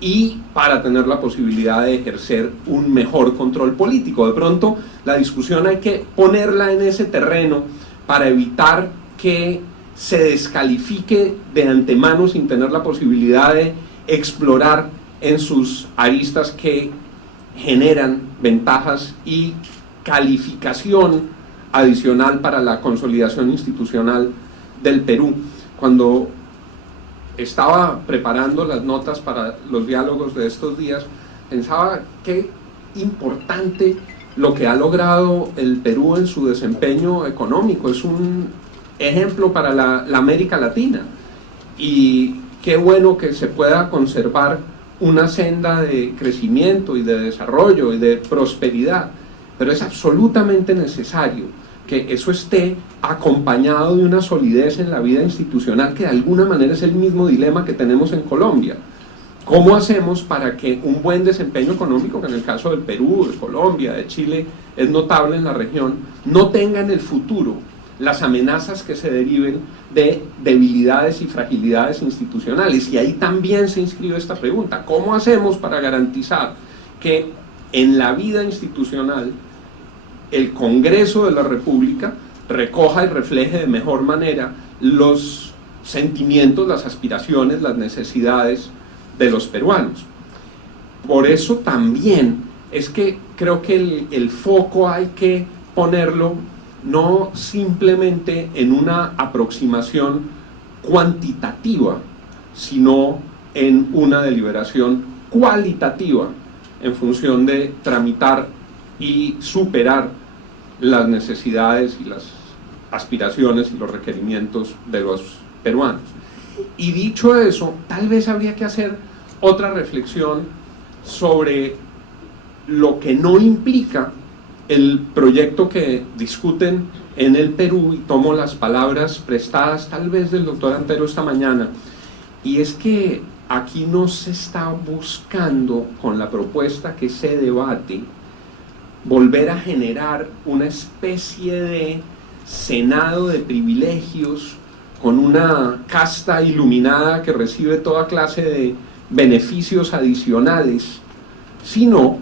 y para tener la posibilidad de ejercer un mejor control político. De pronto la discusión hay que ponerla en ese terreno para evitar que se descalifique de antemano sin tener la posibilidad de explorar en sus aristas que generan ventajas y calificación adicional para la consolidación institucional del Perú. Cuando estaba preparando las notas para los diálogos de estos días, pensaba qué importante lo que ha logrado el Perú en su desempeño económico. Es un ejemplo para la América Latina, y qué bueno que se pueda conservar una senda de crecimiento y de desarrollo y de prosperidad, pero es absolutamente necesario que eso esté acompañado de una solidez en la vida institucional, que de alguna manera es el mismo dilema que tenemos en Colombia. ¿Cómo hacemos para que un buen desempeño económico, que en el caso del Perú, de Colombia, de Chile, es notable en la región, no tenga en el futuro las amenazas que se deriven de debilidades y fragilidades institucionales? Y ahí también se inscribe esta pregunta: ¿cómo hacemos para garantizar que en la vida institucional el Congreso de la República recoja y refleje de mejor manera los sentimientos, las aspiraciones, las necesidades de los peruanos? Por eso también es que creo que el foco hay que ponerlo no simplemente en una aproximación cuantitativa, sino en una deliberación cualitativa en función de tramitar y superar las necesidades y las aspiraciones y los requerimientos de los peruanos. Y dicho eso, tal vez habría que hacer otra reflexión sobre lo que no implica el proyecto que discuten en el Perú, y tomo las palabras prestadas tal vez del doctor Antero esta mañana, y es que aquí no se está buscando, con la propuesta que se debate, volver a generar una especie de senado de privilegios con una casta iluminada que recibe toda clase de beneficios adicionales, sino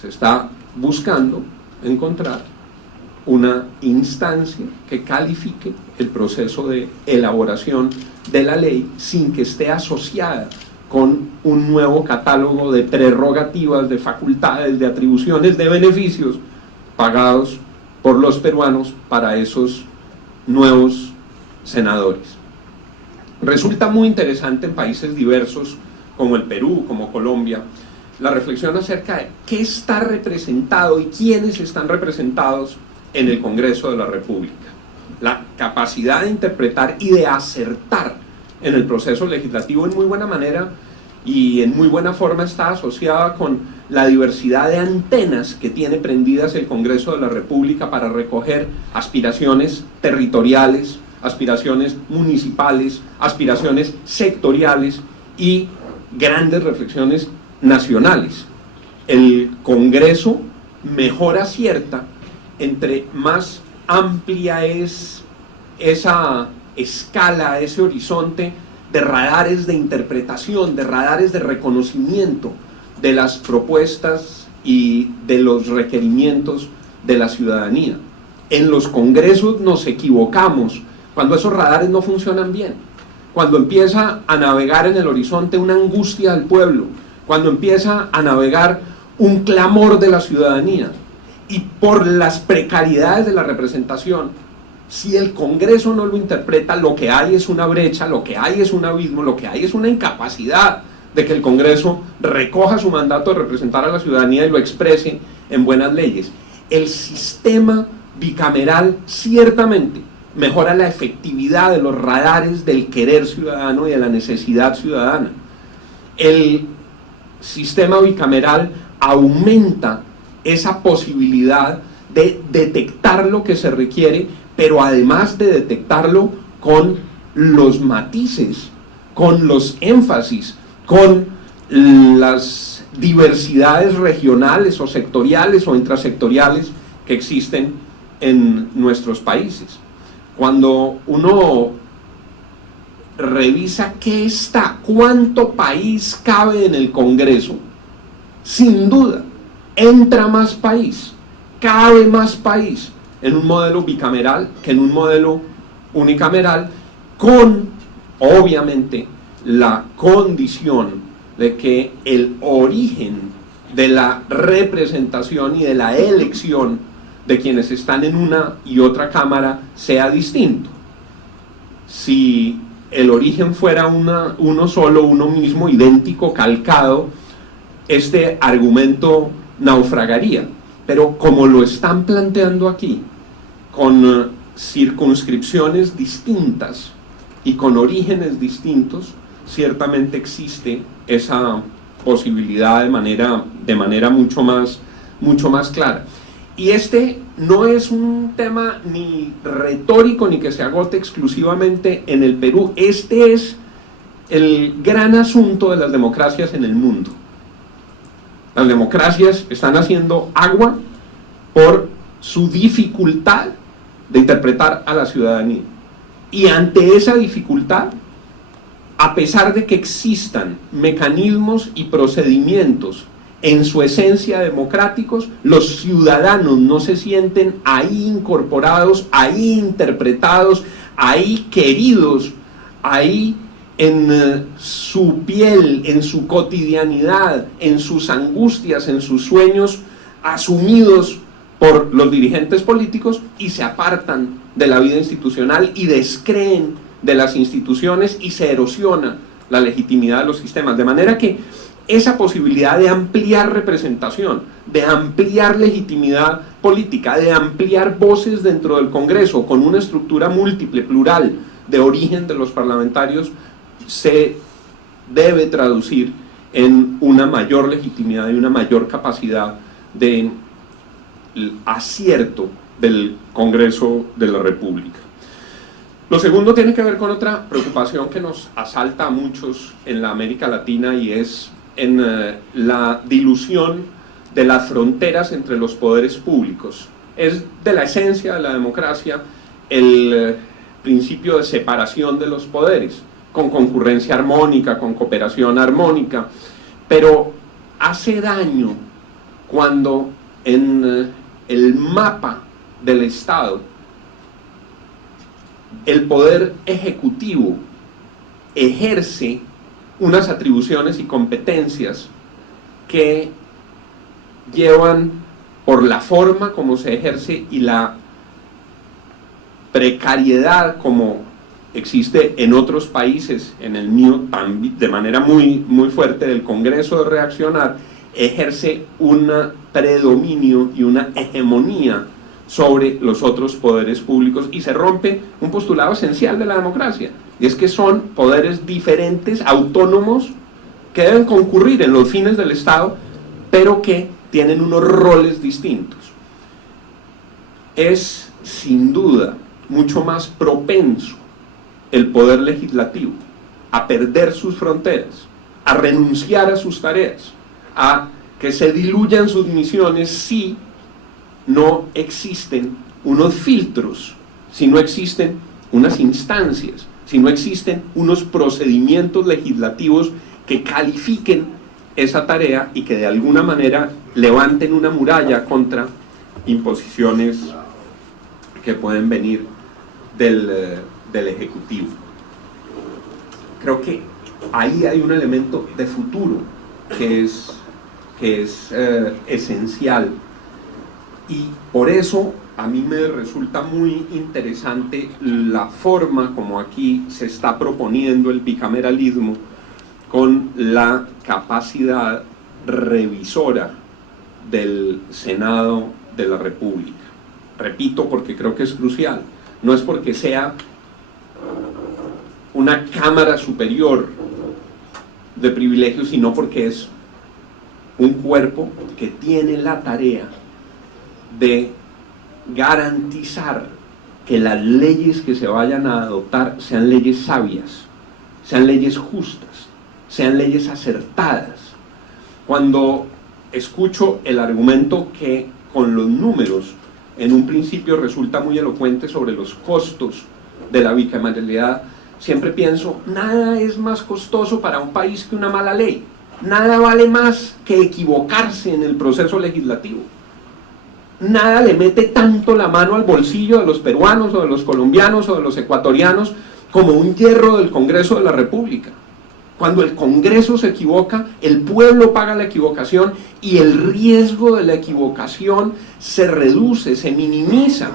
se está buscando encontrar una instancia que califique el proceso de elaboración de la ley sin que esté asociada con un nuevo catálogo de prerrogativas, de facultades, de atribuciones, de beneficios pagados por los peruanos para esos nuevos senadores. Resulta muy interesante en países diversos como el Perú, como Colombia, la reflexión acerca de qué está representado y quiénes están representados en el Congreso de la República. La capacidad de interpretar y de acertar en el proceso legislativo en muy buena manera y en muy buena forma está asociada con la diversidad de antenas que tiene prendidas el Congreso de la República para recoger aspiraciones territoriales, aspiraciones municipales, aspiraciones sectoriales y grandes reflexiones nacionales. El Congreso mejor acierta entre más amplia es esa escala, ese horizonte de radares de interpretación, de radares de reconocimiento de las propuestas y de los requerimientos de la ciudadanía. En los congresos nos equivocamos cuando esos radares no funcionan bien, cuando empieza a navegar en el horizonte una angustia del pueblo, cuando empieza a navegar un clamor de la ciudadanía, y por las precariedades de la representación, si el Congreso no lo interpreta, lo que hay es una brecha, lo que hay es un abismo, lo que hay es una incapacidad de que el Congreso recoja su mandato de representar a la ciudadanía y lo exprese en buenas leyes. El sistema bicameral ciertamente mejora la efectividad de los radares del querer ciudadano y de la necesidad ciudadana. El sistema bicameral aumenta esa posibilidad de detectar lo que se requiere, pero además de detectarlo con los matices, con los énfasis, con las diversidades regionales o sectoriales o intrasectoriales que existen en nuestros países. Cuando uno revisa cuánto país cabe en el Congreso, sin duda, entra más país, cabe más país en un modelo bicameral que en un modelo unicameral, con, obviamente, la condición de que el origen de la representación y de la elección de quienes están en una y otra cámara sea distinto. Si el origen fuera uno solo, uno mismo, idéntico, calcado, este argumento naufragaría. Pero como lo están planteando aquí, con circunscripciones distintas y con orígenes distintos, ciertamente existe esa posibilidad de manera mucho más clara. Y este no es un tema ni retórico ni que se agote exclusivamente en el Perú. Este es el gran asunto de las democracias en el mundo. Las democracias están haciendo agua por su dificultad de interpretar a la ciudadanía. Y ante esa dificultad, a pesar de que existan mecanismos y procedimientos en su esencia democráticos, los ciudadanos no se sienten ahí incorporados, ahí interpretados, ahí queridos, ahí en su piel, en su cotidianidad, en sus angustias, en sus sueños, asumidos por los dirigentes políticos, y se apartan de la vida institucional y descreen de las instituciones y se erosiona la legitimidad de los sistemas. De manera que esa posibilidad de ampliar representación, de ampliar legitimidad política, de ampliar voces dentro del Congreso con una estructura múltiple, plural, de origen de los parlamentarios, se debe traducir en una mayor legitimidad y una mayor capacidad de acierto del Congreso de la República. Lo segundo tiene que ver con otra preocupación que nos asalta a muchos en la América Latina, y es en la dilución de las fronteras entre los poderes públicos. Es de la esencia de la democracia el principio de separación de los poderes, con concurrencia armónica, con cooperación armónica, pero hace daño cuando en el mapa del Estado el poder ejecutivo ejerce unas atribuciones y competencias que llevan, por la forma como se ejerce y la precariedad como existe en otros países, en el mío de manera muy fuerte, del Congreso de reaccionar, ejerce un predominio y una hegemonía sobre los otros poderes públicos, y se rompe un postulado esencial de la democracia, y es que son poderes diferentes, autónomos, que deben concurrir en los fines del Estado, pero que tienen unos roles distintos. Es sin duda mucho más propenso el poder legislativo a perder sus fronteras, a renunciar a sus tareas, a que se diluyan sus misiones si no existen unos filtros, si no existen unas instancias, si no existen unos procedimientos legislativos que califiquen esa tarea y que de alguna manera levanten una muralla contra imposiciones que pueden venir del Ejecutivo. Creo que ahí hay un elemento de futuro que es esencial, y por eso a mí me resulta muy interesante la forma como aquí se está proponiendo el bicameralismo, con la capacidad revisora del Senado de la República. Repito, porque creo que es crucial. No es porque sea una cámara superior de privilegios, sino porque es un cuerpo que tiene la tarea de garantizar que las leyes que se vayan a adoptar sean leyes sabias, sean leyes justas, sean leyes acertadas. Cuando escucho el argumento que con los números en un principio resulta muy elocuente sobre los costos de la bicameralidad, siempre pienso, nada es más costoso para un país que una mala ley. Nada vale más que equivocarse en el proceso legislativo. Nada le mete tanto la mano al bolsillo de los peruanos o de los colombianos o de los ecuatorianos como un hierro del Congreso de la República. Cuando el Congreso se equivoca, el pueblo paga la equivocación y el riesgo de la equivocación se reduce, se minimiza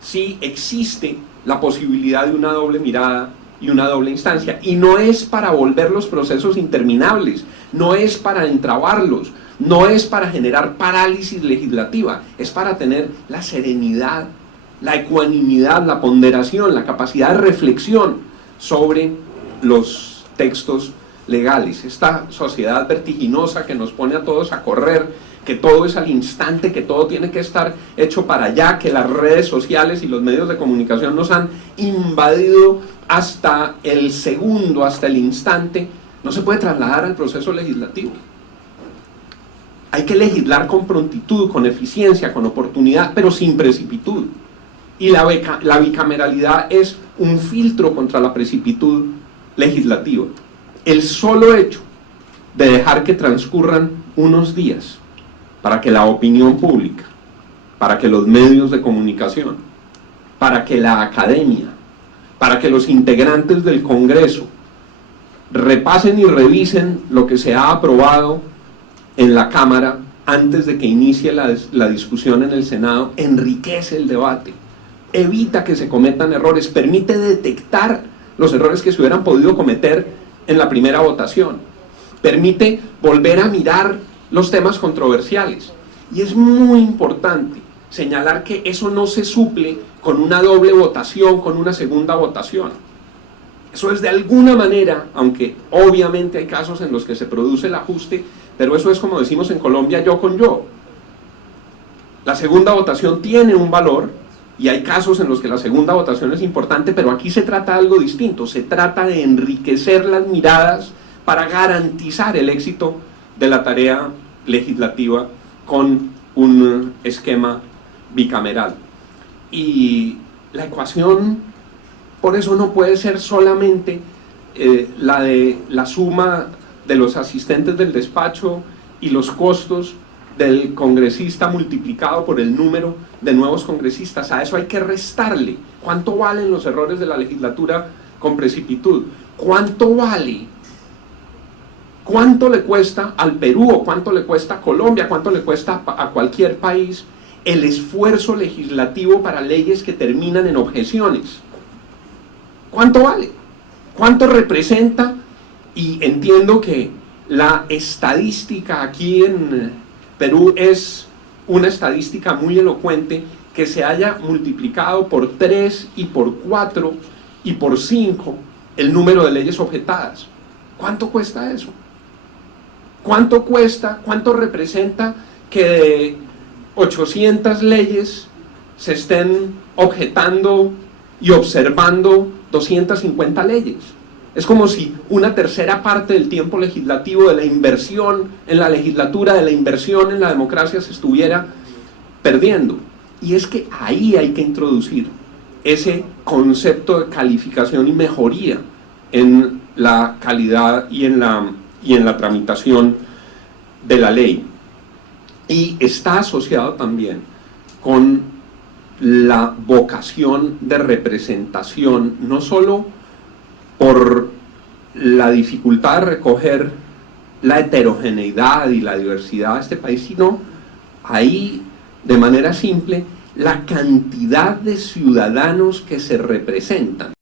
si existe la posibilidad de una doble mirada y una doble instancia. Y no es para volver los procesos interminables, no es para entrabarlos, no es para generar parálisis legislativa, es para tener la serenidad, la ecuanimidad, la ponderación, la capacidad de reflexión sobre los textos legales. Esta sociedad vertiginosa que nos pone a todos a correr, que todo es al instante, que todo tiene que estar hecho para allá, que las redes sociales y los medios de comunicación nos han invadido hasta el segundo, hasta el instante, no se puede trasladar al proceso legislativo. Hay que legislar con prontitud, con eficiencia, con oportunidad, pero sin precipitud. Y la bicameralidad es un filtro contra la precipitud legislativa. El solo hecho de dejar que transcurran unos días para que la opinión pública, para que los medios de comunicación, para que la academia, para que los integrantes del Congreso repasen y revisen lo que se ha aprobado en la Cámara antes de que inicie la discusión en el Senado, enriquece el debate, evita que se cometan errores, permite detectar los errores que se hubieran podido cometer en la primera votación, permite volver a mirar los temas controversiales. Y es muy importante señalar que eso no se suple con una doble votación, con una segunda votación. Eso es de alguna manera, aunque obviamente hay casos en los que se produce el ajuste, pero eso es, como decimos en Colombia, yo con yo. La segunda votación tiene un valor y hay casos en los que la segunda votación es importante, pero aquí se trata de algo distinto, se trata de enriquecer las miradas para garantizar el éxito de la tarea legislativa con un esquema bicameral. Y la ecuación, por eso, no puede ser solamente la de la suma de los asistentes del despacho y los costos del congresista multiplicado por el número de nuevos congresistas. A eso hay que restarle cuánto valen los errores de la legislatura con precipitud, cuánto vale, cuánto le cuesta al Perú o cuánto le cuesta a Colombia, cuánto le cuesta a cualquier país el esfuerzo legislativo para leyes que terminan en objeciones. ¿Cuánto vale? ¿Cuánto representa? Y entiendo que la estadística aquí en Perú es una estadística muy elocuente, que se haya multiplicado por 3 y por 4 y por 5 el número de leyes objetadas. ¿Cuánto cuesta eso? ¿Cuánto cuesta, cuánto representa que de 800 leyes se estén objetando y observando 250 leyes? Es como si una tercera parte del tiempo legislativo, de la inversión en la legislatura, de la inversión en la democracia, se estuviera perdiendo. Y es que ahí hay que introducir ese concepto de calificación y mejoría en la calidad y en la tramitación de la ley. Y está asociado también con la vocación de representación, no solo por la dificultad de recoger la heterogeneidad y la diversidad de este país, sino ahí, de manera simple, la cantidad de ciudadanos que se representan.